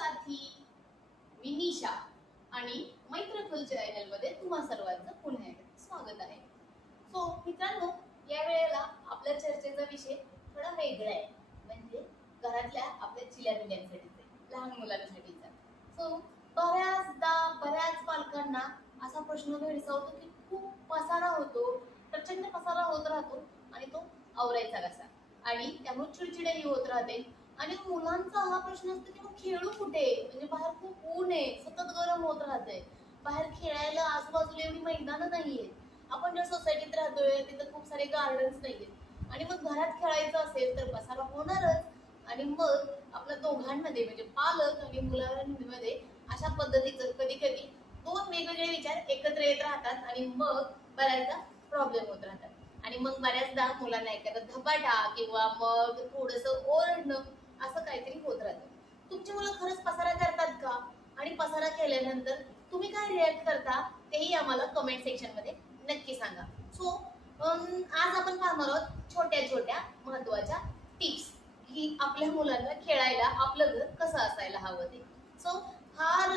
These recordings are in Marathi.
साथी मी निशा आणि मैत्र चॅनलमध्ये तुम्हा सर्वांचं पुन्हा एकदा स्वागत आहे. सो मित्रांनो या वेळेला आपल्या चर्चेचा विषय थोडा वेगळा आहे. म्हणजे घरातल्या आपल्या चिल्या पिल्यांसाठीचा लहान मुलांसाठीचा. सो बऱ्याचदा बऱ्याच पालकांना असा प्रश्न भेडसावतो की खूप पसारा होतो प्रचंड पसारा होत राहतो आणि तो आवरायचा कसा? आणि त्यामुळे चिडचिडही होत राहते. आणि मुलांचा हा प्रश्न असतो की मग खेळू कुठे? म्हणजे बाहेर खूप ऊन आहे सतत गरम होत राहते बाहेर खेळायला आजूबाजूला एवढी मैदानं नाहीये आपण ज्या सोसायटीत राहतोय तिथं खूप सारे गार्डन्स नाहीयेत. आणि मग घरात खेळायचं असेल तर पसारा होणारच. आणि मग आपल्या दोघांमध्ये म्हणजे पालक आणि मुलांमध्ये अशा पद्धतीचं कधी कधी दोन वेगवेगळे विचार एकत्र येत राहतात आणि मग बऱ्याचदा प्रॉब्लेम होत राहतात. आणि मग बऱ्याचदा मुलांना एखादा धपाटा किंवा मग थोडस ओरडणं असं काहीतरी होत राहतं. तुमची मुलं खरंच पसारा करतात का? आणि पसारा केल्यानंतर तुम्ही काय रिॲक्ट करता तेही आम्हाला कमेंट सेक्शनमध्ये नक्की सांगा. सो आज आपण पाहणार आहोत छोट्या छोट्या महत्त्वाच्या टिप्स की आपल्या मुलांना खेळायला आपलं घर कसं असायला हवं ते. सो फार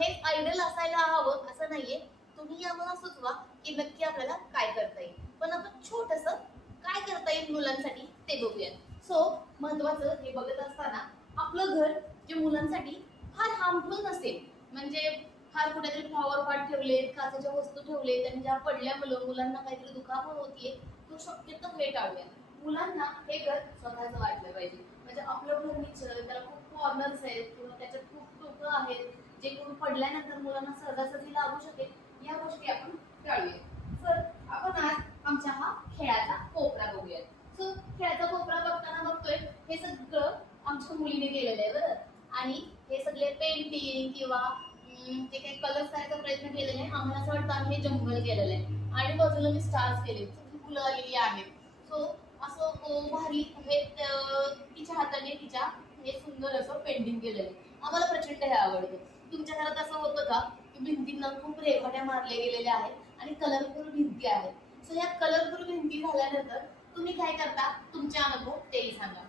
हे आयडल असायला हवं असं नाहीये. तुम्ही आम्हाला सुचवा की नक्की आपल्याला काय करता येईल. पण आपण छोटस काय करता येईल मुलांसाठी ते बघूया सो महत्वाचं हे बघत घर जे मुलांसाठी फार हार्मफुल नसेल. म्हणजे फार कुठेतरी फ्लॉवर पॉट ठेवलेत काचेच्या वस्तू ठेवलेत आणि ज्या पडल्या मुलं मुलांना काहीतरी दुखापत होतीये तो शक्यतो हे टाळूया. मुलांना हे घर स्वतःच वाटलं पाहिजे. म्हणजे आपलं फर्निचर त्याला खूप कॉर्नर्स आहेत किंवा त्याच्यात खूप टोकं आहेत जे कोण पडल्यानंतर मुलांना सहजासहजी लागू शकेल या गोष्टी आपण टाळूया. तर आपण आज आमच्या हा खेळाचा कोपरा बघूयात. सो खेळाचा कोपरा बघताना बघतोय हे सगळं आमच्या मुलीने केलेलं आहे बरं. आणि हे सगळे पेंटिंग किंवा जे काही कलर्स करायचा प्रयत्न केलेला आहे आम्हाला असं वाटतं आम्ही हे जंगल केलेलं आहे. आणि बाजूला मी स्टार्स केले फुलं आलेली आहेत सो असं भारी म्हणजे, हे तिच्या हाताने तिच्या हे सुंदर असं पेंटिंग केलेलं आहे. आम्हाला प्रचंड हे आवडतं. तुमच्या घरात असं होतं का की भिंतींना खूप रेखाट्या मारल्या गेलेल्या आहेत आणि कलरफुल भिंती आहेत? सो ह्या कलरफुल भिंती झाल्यानंतर तुम्ही काय करता? तुमचे अनुभव तेही सांगा.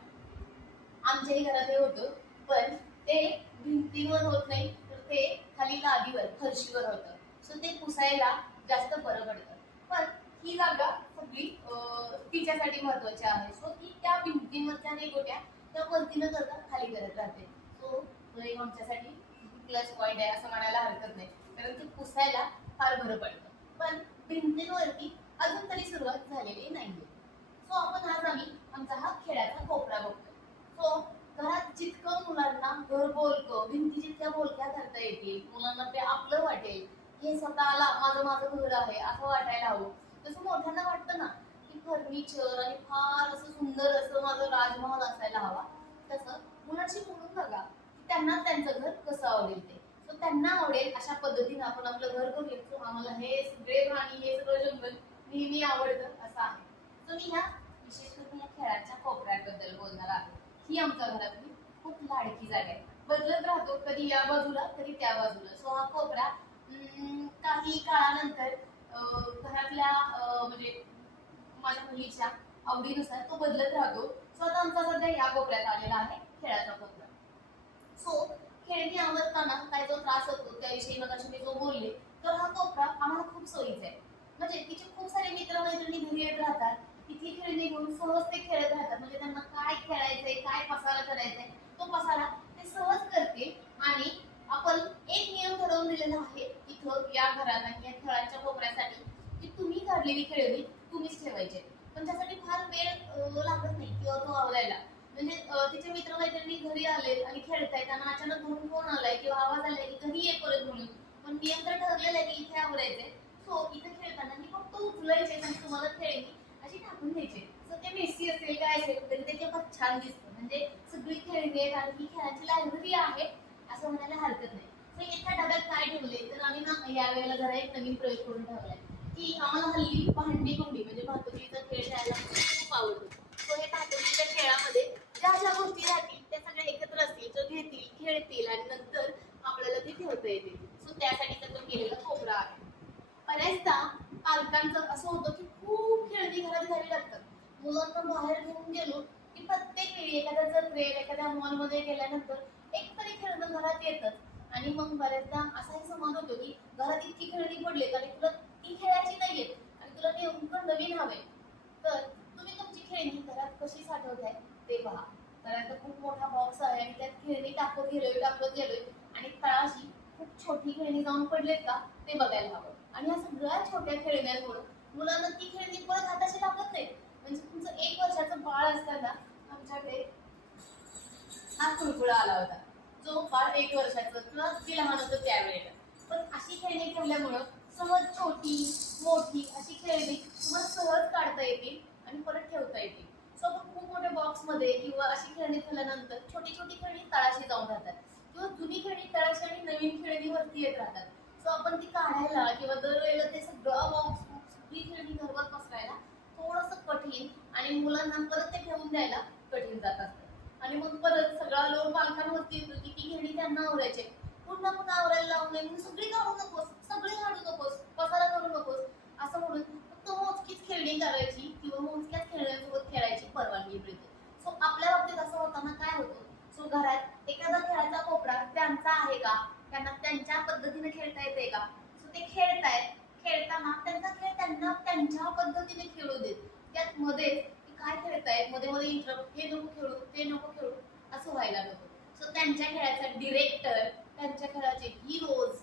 आमच्याही घरात हे होतं पण ते भिंतीवर होत नाही तर ते खाली लादीवर फरशीवर होतं. सो ते पुसायला जास्त बरं पडतं. पण ही जागा सगळी तिच्यासाठी महत्वाची आहे. सो ती त्या भिंतीवरच्या रेगोट्या त्या वरती न करता खाली करत राहते. सो तो एक आमच्यासाठी प्लस पॉईंट आहे असं म्हणायला हरकत नाही. कारण ते पुसायला फार बरं पडतं. पण भिंतींवरती अजून तरी सुरुवात झालेली नाही सो आपण आज आम्ही आमचा हा खेळाचा कोपरा बघतोय सो घरात जितकं मुलांना घर भिंतीची भिंती जितक्या बोलक्या करता येतील मुलांना ते आपलं वाटेल हे स्वतःला माझं माझं घर आहे असं वाटायला हवं. तसं मोठ्यांना वाटतं ना की फर्निचर आणि फार असं सुंदर असं माझं राजमहल असायला हवा. तसं मुलांशी बोलून बघा त्यांना त्यांचं घर कसं आवडेल ते. सो त्यांना आवडेल अशा पद्धतीने आपण आपलं घर करू शकतो आम्हाला हे सगळे प्राणी हे सगळं जंगल नेहमी आवडतं असं आहे. तर मी ह्या विशेष करून या खेळाच्या कोपऱ्याबद्दल बोलणार आहे. ही आमच्या घरातली खूप लाडकी जागा आहे. बदलत राहतो. कधी या बाजूला कधी त्या बाजूला. सो हा कोपरा अं, काही काळानंतर घरातल्या म्हणजे माझ्या मुलीच्या आवडीनुसार तो बदलत राहतो. सो आता आमचा सध्या या कोपऱ्यात आलेला आहे खेळाचा कोपरा. सो खेळणी आवडताना काय जो त्रास होतो त्याविषयी मग मी जो बोलले तर हा कोपरा आम्हाला खूप सोयीचा आहे. म्हणजे तिचे खूप सारे मित्रमैत्रिणी घरी येत राहतात. तिथे खेळणी घेऊन सहज ते खेळत राहतात. म्हणजे त्यांना काय खेळायचंय काय पसारा करायचंय तो पसारा सहज करते आणि आपण एक नियम ठरवून दिलेला आहे. इथं या घरात आणि या खेळांच्या कोपऱ्यासाठी की तुम्ही काढलेली खेळणी तुम्हीच ठेवायचे. पण त्यासाठी फार वेळ लागत नाही किंवा तो आवडायला म्हणजे तिचे मित्रमैत्रिणी घरी आले आणि खेळताय त्यांना अचानक म्हणून फोन आलाय किंवा आवाज आलाय की घरी ये परत म्हणून. पण नियम तर ठरलेला आहे की इथे आवडायचे सो इथे खेळताना मी फक्त उचलायचे आणि तुम्हाला खेळणी अशी टाकून द्यायची. सो ते मेसी असेल काय असेल तरी ते खूप छान दिसतं. म्हणजे सगळी खेळणी आहेत आणि ही खेळाची लायब्ररी आहे असं म्हणायला हरकत नाही. सो एका डब्यात काय ठेवले तर आम्ही ना या वेळेला जरा एक नवीन प्रयोग करून ठेवलाय. की आम्हाला हल्ली भांडी कुंडी म्हणजे भातुकीचा खेळ खेळायला खूप आवडतो. सो हे भातुकीच्या खेळामध्ये ज्या ज्या गोष्टी राहतील त्या सगळ्या एकत्र असतील जो घेतील खेळतील आणि नंतर आपल्याला ते ठेवता येतील. सो त्यासाठी तो केलेला कोपरा आहे. बऱ्याचदा पालकांचं असं होतं की खूप खेळणी घरात घ्यावी लागतात. मुलांना बाहेर घेऊन गेलो की प्रत्येक वेळी एखाद्या जत्रेत एखाद्या मॉलमध्ये गेल्यानंतर एक तरी खेळणं घरात येतं आणि मग बऱ्याचदा असाही समान होतो की घरात इतकी खेळणी पडलेत आणि तुला ती खेळायची नाहीयेत आणि तुला नेमकं नवीन हवे तर तुम्ही तुमची खेळणी घरात कशी साठवताय ते पहा. तर खूप मोठा बॉक्स आहे आणि त्यात खेळणी टाकत गेलोय टाकत गेलोय. आणि तळाशी खूप छोटी खेळणी जाऊन पडलेत का ते बघायला हवं. आणि या सगळ्या छोट्या खेळण्यांमुळे मुलांना ती खेळणी परत हाताशी लागत नाही. म्हणजे तुमचं एक वर्षाचं बाळ असताना आमच्याकडे हा कुळकुळा आला होता. जो बाळ एक वर्षाचं किंवा अगदी लहान होतं त्यावेळेला. पण अशी खेळणी ठेवल्यामुळं सहज छोटी मोठी अशी खेळणी तुम्हाला सहज काढता येतील आणि परत ठेवता येतील. सो आपण खूप मोठ्या बॉक्समध्ये किंवा अशी खेळणी ठेवल्यानंतर छोटी छोटी खेळणी तळाशी जाऊन राहतात. किंवा जुनी खेळणी तळाशी आणि नवीन खेळणीवरती येत राहतात. सो आपण ती काढायला किंवा दरवेळेला ते सगळं बॉक्स सगळी खेळणी घरवर पसरायला थोडंसं कठीण आणि मुलांना परत ते ठेवून द्यायला कठीण जात असतं. आणि मग परत सगळा लोक पालकांवरती येतो की ती खेळणी त्यांना आवरायचे. पुन्हा पुन्हा आवरायला लावून नये म्हणून सगळी काढू नकोस सगळी काढू नकोस पसारा करू नकोस असं म्हणून फक्त मोजकीच खेळणी करायची किंवा मोजक्याच खेळण्यासोबत खेळायची परवानगी मिळते. सो आपल्या बाबतीत असं होताना काय होतं? सो घरात एखादा खेळाचा कोपरा त्यांचा आहे का? त्यांना त्यांच्या पद्धतीने खेळता येते का? सो ते खेळतायत. खेळताना त्यांचा खेळ त्यांना त्यांच्या पद्धतीने खेळू देत. त्यात मध्ये ते काय खेळतायत? मध्ये मध्ये इंटरप्ट हे नको खेळू ते नको खेळू असं व्हायला नको. सो त्यांच्या खेळाचा डिरेक्टर त्यांच्या खेळाचे हिरोज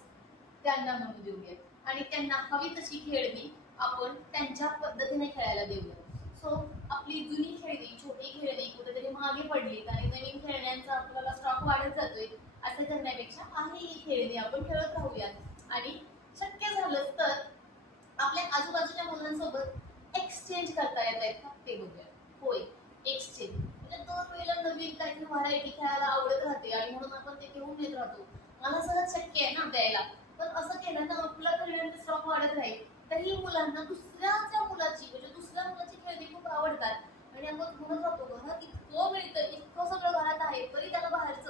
त्यांना म्हणू देऊयात. आणि त्यांना हवी तशी खेळणी आपण त्यांच्या पद्धतीने खेळायला देऊया सो आपली जुनी खेळणी छोटी खेळणी कुठेतरी मागे पडलीत आणि नवीन खेळण्यांचा आपल्याला स्टॉक वाढत जातोय. असं करण्यापेक्षा आहे ही खेळणी आपण खेळत राहूयात. आणि शक्य झालंच तर आपल्या आजूबाजूच्या मुलांसोबत एक्सचेंज करता येत आहेत ते बघूया. होय एक्सचेंज म्हणजे दोन वेळेला नवीन काहीतरी व्हरायटी खेळायला आवडत राहते आणि म्हणून आपण ते घेऊन येत राहतो. मला सहज शक्य आहे ना द्यायला. पण असं केलं ना आपला खेळण्याचा स्टॉक वाढत राहील. तर ही मुलांना दुसऱ्याच्या मुलाची म्हणजे दुसऱ्या मुलाची खेळणी खूप आवडतात. आणि आपण म्हणत राहतो घरात इतकं मिळतं इतकं सगळं घरात आहे तरी त्याला बाहेरच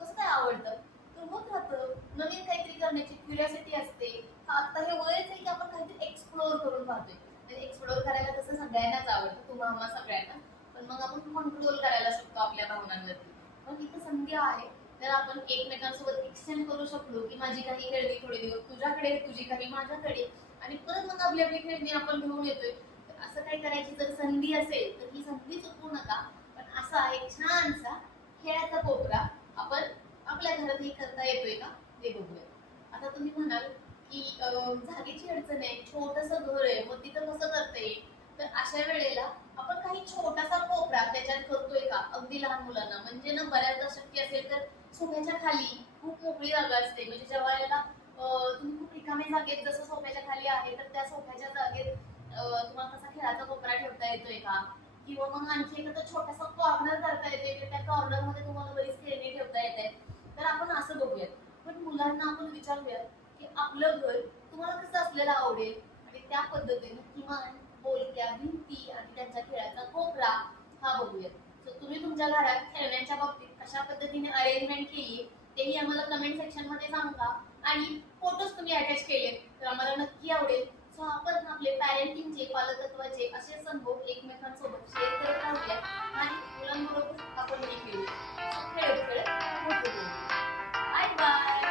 कसं काय आवडतं? तर होत राहतं. नवीन काहीतरी करण्याची क्युरियॉसिटी असते. आता हे वयच आहे की आपण काहीतरी एक्सप्लोअर करून पाहतोय. म्हणजे एक्सप्लोअर करायला तसं सगळ्यांनाच आवडतं. तुम्हा आम्हा सगळ्यांना. पण मग आपण कंट्रोल करायला शकतो आपल्या भावनांवरती. पण इथं संधी आहे. तर आपण एकमेकांसोबत एक्सचेंज करू शकलो की माझी काही खेळणी थोडे दिवस तुझ्याकडे तुझी काही माझ्याकडे. आणि परत मग आपली आपली खेळणी आपण घेऊन येतोय. असं काही करायची जर संधी असेल तर ही संधी चुकवू नका. पण असा एक छानसा खेळाचा कोपरा आपण आपल्या घरातही करता येतोय का? ते बघूया. आता तुम्ही म्हणाल की जागेची अडचण आहे छोटस घर आहे मग तिथं कसं करता येईल? तर अशा वेळेला आपण काही छोटासा कोपरा त्याच्यात करतोय का? अगदी लहान मुलांना. म्हणजे ना बऱ्याचदा शक्य असेल तर सोफ्याच्या खाली खूप मोकळी जागा असते. म्हणजे जेव्हा वेळेला तुम्ही खूप रिकाम्या जागेत जसं सोफ्याच्या खाली आहे तर त्या सोफ्याच्या जागेत तुम्हाला कसा खेळाचा कोपरा ठेवता येतोय का? किंवा मग आणखी एखादा छोटासा कॉर्नर करता येते की त्या कॉर्नरमध्ये तुम्हाला बरीच खेळ आपण असं बघूयात. पण मुलांना आपण विचारूयात की आपलं घर तुम्हाला कसं असलेलं आवडेल? आणि त्या पद्धतीने किमान बोलक्या भिंती आणि त्यांच्या खेळाचा कोपरा हा बघूयात. तर तुम्ही तुमच्या घरात खेळण्याच्या बाबतीत कशा पद्धतीने अरेंजमेंट केली तेही आम्हाला कमेंट सेक्शनमध्ये सांगा. आणि फोटोज तुम्ही अटॅच केले तर आम्हाला नक्की आवडेल. सो आपण आपले पॅरेंटिंगचे पालकत्वाचे असे संभव एकमेकांसोबत शेअर करत राहूया आणि मुलांबरोबर आपण हे खेळू Bye.